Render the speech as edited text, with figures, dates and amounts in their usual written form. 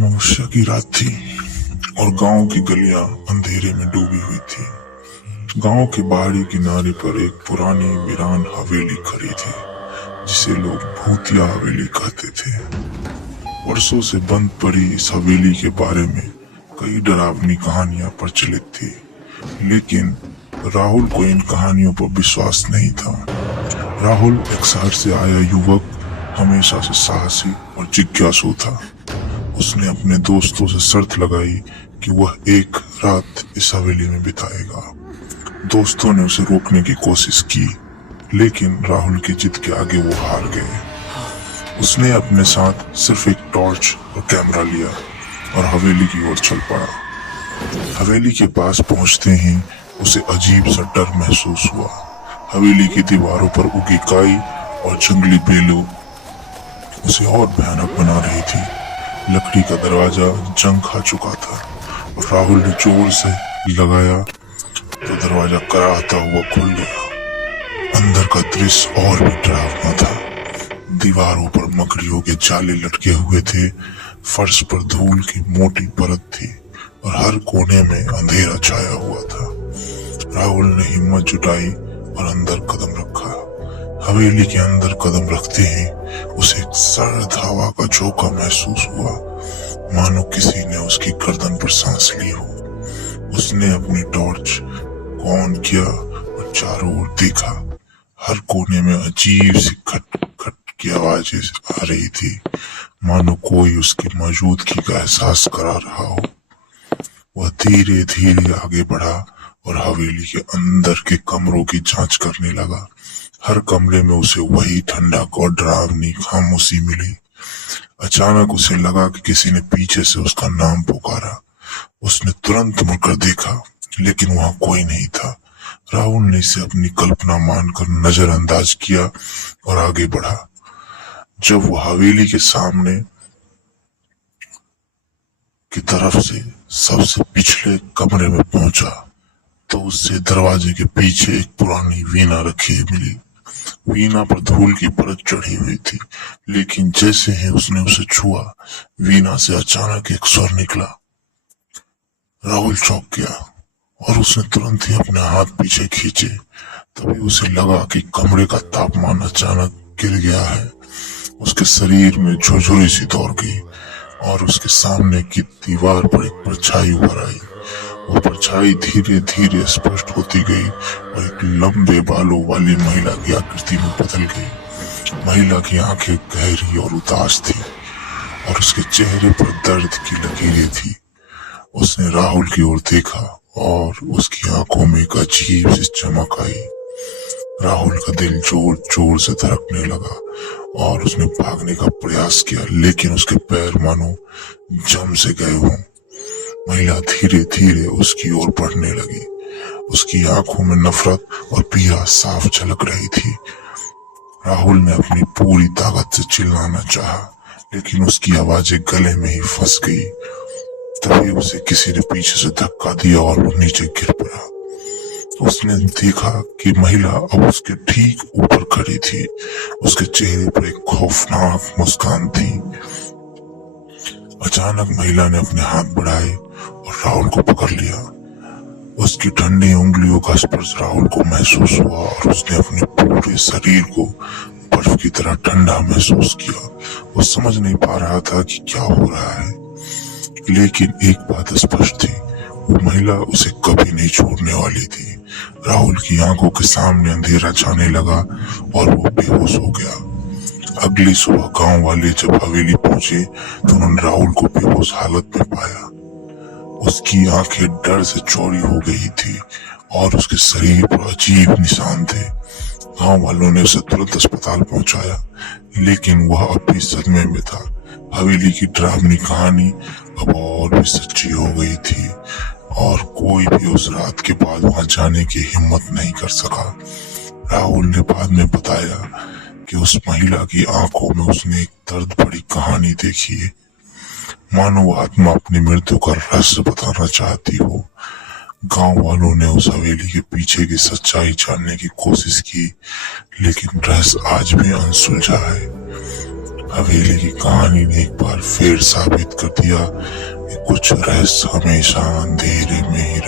अमावस्या की रात थी और गांव की गलियां अंधेरे में डूबी हुई थी। गांव के बाहरी किनारे पर एक पुरानी वीरान हवेली खड़ी थी जिसे लोग भूतिया हवेली कहते थे। वर्षों से बंद पड़ी इस हवेली के बारे में कई डरावनी कहानियां प्रचलित थी, लेकिन राहुल को इन कहानियों पर विश्वास नहीं था। राहुल एक शहर से आया युवक हमेशा से साहसी और जिज्ञासु था। उसने अपने दोस्तों से शर्त लगाई कि वह एक रात इस हवेली में बिताएगा। दोस्तों ने उसे रोकने की कोशिश की, लेकिन राहुल की जिद के आगे वो हार गए। उसने अपने साथ सिर्फ एक टॉर्च और कैमरा लिया और हवेली की ओर चल पड़ा। हवेली के पास पहुंचते ही उसे अजीब सा डर महसूस हुआ। हवेली की दीवारों पर उगी काई और जंगली बेलों उसे और भयानक बना रही थी। लकड़ी का दरवाजा जंग खा चुका था और राहुल ने जोर से लगाया तो दरवाजा कराहता हुआ खुल गया। अंदर का दृश्य और भी डरावना था। दीवारों पर मकड़ियों के जाले लटके हुए थे, फर्श पर धूल की मोटी परत थी और हर कोने में अंधेरा छाया हुआ था। राहुल ने हिम्मत जुटाई और अंदर कदम रखा। हवेली के अंदर कदम रखते ही उसे एक सर्द हवा का झोंका महसूस हुआ, मानो किसी ने उसकी गर्दन पर सांस ली हो। उसने अपनी टॉर्च को ऑन किया और चारों ओर देखा। हर कोने में अजीब सी खट खट की आवाजें आ रही थी, मानो कोई उसकी मौजूदगी का एहसास करा रहा हो। वह धीरे धीरे आगे बढ़ा और हवेली के अंदर के कमरों की जांच करने लगा। हर कमरे में उसे वही ठंडक और डरावनी खामोशी मिली। अचानक उसे लगा कि किसी ने पीछे से उसका नाम पुकारा। उसने तुरंत मुड़कर देखा, लेकिन वहां कोई नहीं था। राहुल ने इसे अपनी कल्पना मानकर नजरअंदाज किया और आगे बढ़ा। जब वो हवेली के सामने की तरफ से सबसे पिछले कमरे में पहुंचा तो उससे दरवाजे के पीछे एक पुरानी वीणा रखी मिली। वीणा पर धूल की परत चढ़ी हुई थी, लेकिन जैसे ही उसने उसे छुआ, वीणा से अचानक एक स्वर निकला। राहुल चौंक गया और उसने तुरंत ही अपने हाथ पीछे खींचे। तभी उसे लगा कि कमरे का तापमान अचानक गिर गया है। उसके शरीर में झुरझुरी सी दौड़ गई और उसके सामने की दीवार पर एक परछाई उभर आई। वो परछाई धीरे धीरे स्पष्ट होती गई और एक लंबे बालों वाली महिला की आकृति में बदल गई। महिला की आंखें गहरी और उदास थी और उसके चेहरे पर दर्द की लकीरें थी। उसने राहुल की ओर देखा और उसकी आंखों में एक अजीब सी चमक आई। राहुल का दिल जोर जोर से धड़कने लगा और उसने भागने का प्रयास किया, लेकिन उसके पैर मानो जम से गए हों। महिला धीरे धीरे उसकी ओर बढ़ने लगी। उसकी आंखों में नफरत और पीड़ा साफ झलक रही थी। राहुल ने अपनी पूरी ताकत से चिल्लाना चाहा, लेकिन उसकी आवाजें गले में ही फंस गई। तभी उसे किसी ने पीछे से धक्का दिया और वो नीचे गिर पड़ा। उसने देखा कि महिला अब उसके ठीक ऊपर खड़ी थी। उसके चेहरे पर एक खौफनाक मुस्कान थी। अचानक महिला ने अपने हाथ बढ़ाए और राहुल को पकड़ लिया। उसकी ठंडी उंगलियों का स्पर्श राहुल को महसूस हुआ और उसने अपने पूरे शरीर को बर्फ की तरह ठंडा महसूस किया। वो समझ नहीं पा रहा था कि क्या हो रहा है, लेकिन एक बात स्पष्ट थी, वो महिला उसे कभी नहीं छोड़ने वाली थी। राहुल की आंखों के सामने अंधेरा छाने लगा और वो बेहोश हो गया। अगली सुबह गांव वाले जब हवेली पहुंचे तो उन्होंने राहुल को बेहोश हालत में पाया। उसकी आंखें डर से चौड़ी हो गई थी और उसके शरीर पर अजीब निशान थे। गांव वालों ने उसे तुरंत अस्पताल पहुंचाया, लेकिन वह अब भी सदमे में था। हवेली की डरावनी कहानी अब और भी सच्ची हो गई थी और कोई भी उस रात के बाद वहां जाने की हिम्मत नहीं कर सका। राहुल ने बाद में बताया कि उस महिला की आंखों में उसने एक दर्द भरी कहानी देखी है, मानो वो आत्मा अपनी मृत्यु का रहस्य बताना चाहती हो। गांव वालों ने उस हवेली के पीछे की सच्चाई जानने की कोशिश की, लेकिन रहस्य आज भी अनसुलझा है। हवेली की कहानी ने एक बार फिर साबित कर दिया कि कुछ रहस्य हमेशा अंधेरे में ही